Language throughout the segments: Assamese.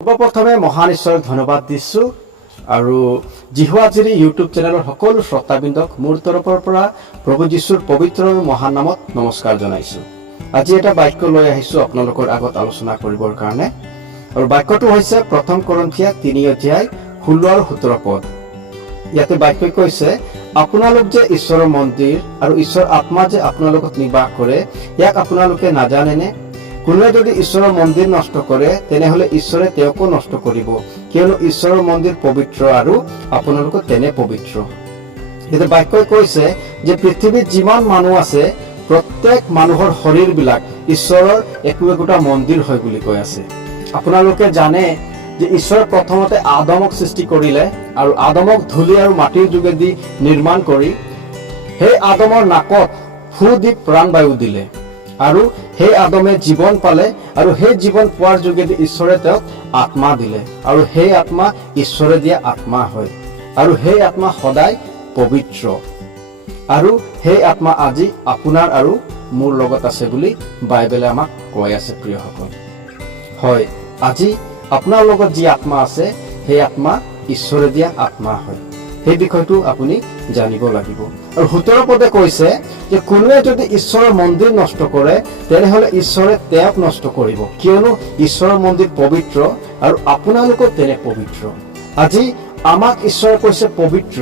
সৰ্বপ্ৰথমে মহান ঈশ্বৰক ধন্যবাদ দিছোঁ আৰু জিহুৱাজিৰি ইউটিউব চেনেলৰ সকলো শ্ৰোতাবৃন্দক মোৰ তৰফৰ পৰা প্ৰভু যীশুৰ পবিত্ৰ আৰু মহান নামত নমস্কাৰ জনাইছোঁ। আজি এটা বাক্য লৈ আহিছোঁ আপোনালোকৰ আগত আলোচনা কৰিবৰ কাৰণে, আৰু বাক্যটো হৈছে 1 কৰিন্থিয়া 3 অধ্যায় 16 আৰু 17 পদ। ইয়াতে বাক্যই কৈছে, আপোনালোক যে ঈশ্বৰৰ মন্দিৰ আৰু ঈশ্বৰ আত্মা যে আপোনালোকত নিবাস কৰে, ইয়াক আপোনালোকে নাজানেনে? কোনোৱে যদি ঈশ্বৰৰ মন্দিৰ নষ্ট কৰে তেনেহলে ঈশ্বৰে তেওঁকো নষ্ট কৰিব, কিয়নো ঈশ্বৰৰ মন্দিৰ পবিত্ৰ আৰু আপোনালোক তেনে পবিত্ৰ। এতিয়া বাক্যই কৈছে যে পৃথিৱীত যিমান মানুহ আছে প্ৰত্যেক মানুহৰ শৰীৰবিলাক ঈশ্বৰৰ একোটা মন্দিৰ হয় বুলি কৈ আছে। আপোনালোকে জানে যে ঈশ্বৰে প্ৰথমতে আদমক সৃষ্টি কৰিলে আৰু আদমক ধূলি আৰু মাটিৰ যোগেদি নিৰ্মাণ কৰি সেই আদমৰ নাকত ফু দি প্ৰাণবায়ু দিলে, আৰু সেই আদমে জীৱন পালে, আৰু সেই জীৱন পোৱাৰ যোগেদি ঈশ্বৰে তেওঁক আত্মা দিলে, আৰু সেই আত্মা ঈশ্বৰে দিয়া আত্মা হয়, আৰু সেই আত্মা সদায় পবিত্ৰ, আৰু সেই আত্মা আজি আপোনাৰ আৰু মোৰ লগত আছে বুলি বাইবেলে আমাক কৈ আছে। প্ৰিয়সকল, হয়, আজি আপোনাৰ লগত যি আত্মা আছে সেই আত্মা ঈশ্বৰে দিয়া আত্মা হয়। সেই বিষয়টো আপুনি জানিব লাগিব। আৰু 17 পদে কৈছে যে কোনোৱে যদি ঈশ্বৰৰ মন্দিৰ নষ্ট কৰে তেনেহলে ঈশ্বৰে তেওঁক নষ্ট কৰিব, কিয়নো ঈশ্বৰৰ মন্দিৰ পবিত্ৰ আৰু আপোনালোকো তেনে পবিত্ৰ। আজি আমাক ঈশ্বৰে কৈছে পবিত্ৰ।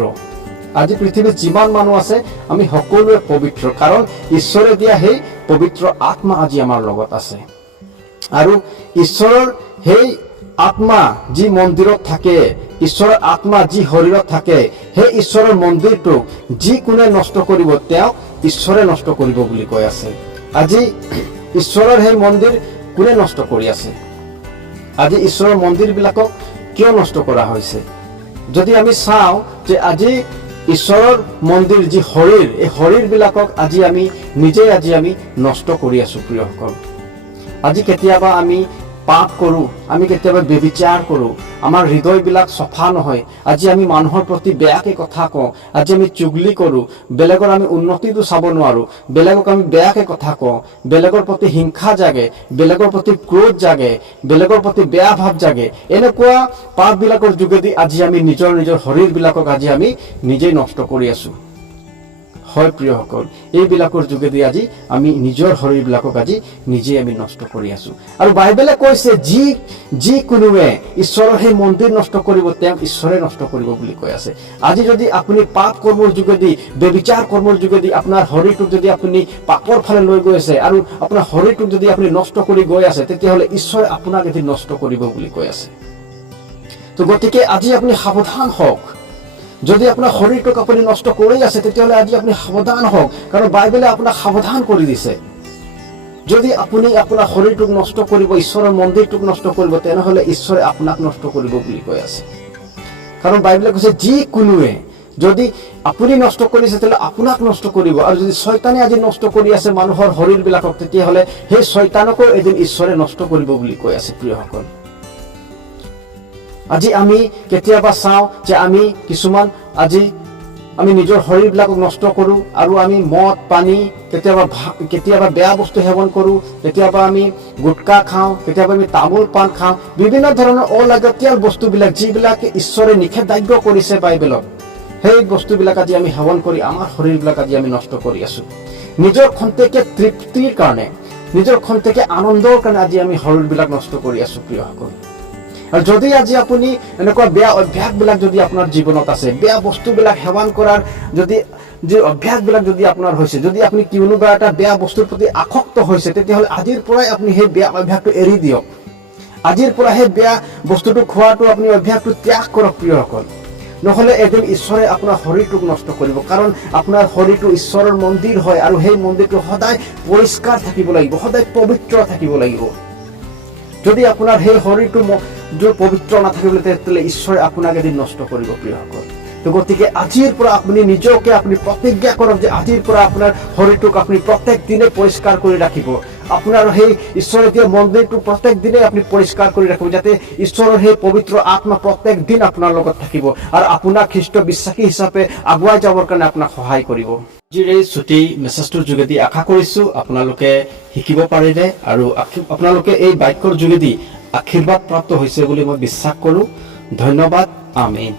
আজি পৃথিৱীত যিমান মানুহ আছে আমি সকলোৱে পবিত্ৰ, কাৰণ ঈশ্বৰে দিয়া সেই পবিত্ৰ আত্মা আজি আমাৰ লগত আছে। আৰু ঈশ্বৰৰ সেই আত্মা যি মন্দিৰত থাকে, ঈশ্বৰৰ আত্মা যি শৰীৰত থাকে, সেই ঈশ্বৰৰ মন্দিৰটোক যি কোনে নষ্ট কৰিব তেওঁক ঈশ্বৰে নষ্ট কৰিব বুলি কৈ আছে। আজি ঈশ্বৰৰ সেই মন্দিৰ কোনে নষ্ট কৰি আছে? আজি ঈশ্বৰৰ মন্দিৰবিলাকক কিয় নষ্ট কৰা হৈছে? যদি আমি চাওঁ যে আজি ঈশ্বৰৰ মন্দিৰ যি শৰীৰ, এই শৰীৰবিলাকক আজি আমি নষ্ট কৰি আছো। প্ৰিয়সকল, আজি কেতিয়াবা আমি পাপ কৰোঁ, আমি কেতিয়াবা ব্যভিচাৰ কৰোঁ, আমাৰ হৃদয়বিলাক চফা নহয়, আজি আমি মানুহৰ প্ৰতি বেয়াকে কথা কওঁ, আজি আমি চুগলি কৰোঁ, বেলেগৰ আমি উন্নতিটো চাব নোৱাৰোঁ, বেলেগক আমি বেয়াকে কথা কওঁ, বেলেগৰ প্ৰতি হিংসা জাগে, বেলেগৰ প্ৰতি ক্ৰোধ জাগে, বেলেগৰ প্ৰতি বেয়া ভাৱ জাগে। এনেকুৱা পাপবিলাকৰ যোগেদি আজি আমি নিজৰ শৰীৰবিলাকক আজি আমি নিজেই নষ্ট কৰি আছো। হয় প্ৰিয়সকল, এইবিলাকৰ যোগেদি আজি আমি নিজৰ শৰীৰবিলাকক আজি নিজে আমি নষ্ট কৰি আছো। আৰু বাইবেলে কৈছে যি কোনোৱে ঈশ্বৰৰ সেই মন্দিৰ নষ্ট কৰিব তেওঁক ঈশ্বৰে নষ্ট কৰিব বুলি কৈ আছে। আজি যদি আপুনি পাপ কৰ্মৰ যোগেদি, ব্যভিচাৰ কৰ্মৰ যোগেদি আপোনাৰ শৰীৰটোক যদি আপুনি পাপৰ ফালে লৈ গৈ আছে আৰু আপোনাৰ শৰীৰটোক যদি আপুনি নষ্ট কৰি গৈ আছে, তেতিয়াহ'লে ঈশ্বৰে আপোনাক এদিন নষ্ট কৰিব বুলি কৈ আছে। তো গতিকে আজি আপুনি সাৱধান হওক। যদি আপোনাৰ শৰীৰটোক আপুনি নষ্ট কৰি আছে তেতিয়াহ'লে আজি আপুনি সাৱধান হওক, কাৰণ বাইবেলে আপোনাক সাৱধান কৰি দিছে। যদি আপুনি আপোনাৰ শৰীৰটোক নষ্ট কৰিব, ঈশ্বৰৰ মন্দিৰটোক নষ্ট কৰিব, তেনেহ'লে ঈশ্বৰে আপোনাক নষ্ট কৰিব বুলি কৈ আছে। কাৰণ বাইবেলে কৈছে যি কোনোৱে, যদি আপুনি নষ্ট কৰিছে তেতিয়াহ'লে আপোনাক নষ্ট কৰিব। আৰু যদি শয়তানে আজি নষ্ট কৰি আছে মানুহৰ শৰীৰবিলাকক, তেতিয়াহ'লে সেই শয়তানকো এদিন ঈশ্বৰে নষ্ট কৰিব বুলি কৈ আছে। প্ৰিয়সকল, আজি আমি কেতিয়াবা চাওঁ যে আমি নিজৰ শৰীৰবিলাকক নষ্ট কৰোঁ, আৰু আমি মদ পানী, কেতিয়াবা বেয়া বস্তু সেৱন কৰোঁ, কেতিয়াবা আমি গুটকা খাওঁ, কেতিয়াবা আমি তামোল পাণ খাওঁ, বিভিন্ন ধৰণৰ অলাগতিয়াল বস্তুবিলাক যিবিলাক ঈশ্বৰে নিষেধাজ্ঞা কৰিছে বাইবেলত, সেই বস্তুবিলাক আজি আমি সেৱন কৰি আমাৰ শৰীৰবিলাক আজি আমি নষ্ট কৰি আছো। নিজৰ খন্তেকীয়া তৃপ্তিৰ কাৰণে, নিজৰ খন্তেকীয়া আনন্দৰ কাৰণে আজি আমি শৰীৰবিলাক নষ্ট কৰি আছো। প্ৰিয়সকল, আৰু যদি আজি আপুনি এনেকুৱা বেয়া অভ্যাসবিলাক যদি আপোনাৰ জীৱনত আছে, বেয়া বস্তুবিলাক সেৱন কৰাৰ যি অভ্যাসবিলাক যদি আপোনাৰ হৈছে, যদি আপুনি কোনোবা এটা বেয়া বস্তুৰ প্ৰতি আসক্ত হৈছে, তেতিয়াহ'লে আজিৰ পৰাই আপুনি সেই বেয়া অভ্যাসটো এৰি দিয়ক। আজিৰ পৰা সেই বেয়া বস্তুটো খোৱাটো আপুনি অভ্যাসটো ত্যাগ কৰক। প্ৰিয়সকল, নহ'লে এদিন ঈশ্বৰে আপোনাৰ শৰীৰটোক নষ্ট কৰিব, কাৰণ আপোনাৰ শৰীৰটো ঈশ্বৰৰ মন্দিৰ হয়, আৰু সেই মন্দিৰটো সদায় পৰিষ্কাৰ থাকিব লাগিব, সদায় পবিত্ৰ থাকিব লাগিব। যদি আপোনাৰ সেই শৰীৰটো পবিত্ৰ নাথাকিবলৈ, তেতিয়াহ'লে ঈশ্বৰে আপোনাক এদিন নষ্ট কৰিব। প্ৰিয়সকল, তো গতিকে আজিৰ পৰা আপুনি নিজকে প্ৰতিজ্ঞা কৰক যে আজিৰ পৰা আপোনাৰ শৰীৰটোক আপুনি প্ৰত্যেক দিনে পৰিষ্কাৰ কৰি ৰাখিব। আপোনাৰ সেই ঈশ্বৰে দিয়া মন্দিৰটো প্ৰত্যেক দিনে আপুনি পৰিষ্কাৰ কৰি ৰাখিব, যাতে ঈশ্বৰৰ সেই পবিত্ৰ আত্মা প্ৰত্যেক দিন আপোনাৰ লগত থাকিব আৰু আপোনাক খ্ৰীষ্ট বিশ্বাসী হিচাপে আগুৱাই যাবৰ কাৰণে আপোনাক সহায় কৰিব। আজিৰ এই ছুটি মেছেজটোৰ যোগেদি আশা কৰিছোঁ আপোনালোকে শিকিব পাৰিলে, আৰু আপোনালোকে এই বাক্যৰ যোগেদি আশীৰ্বাদ প্ৰাপ্ত হৈছে বুলি মই বিশ্বাস কৰোঁ। ধন্যবাদ। আমেন।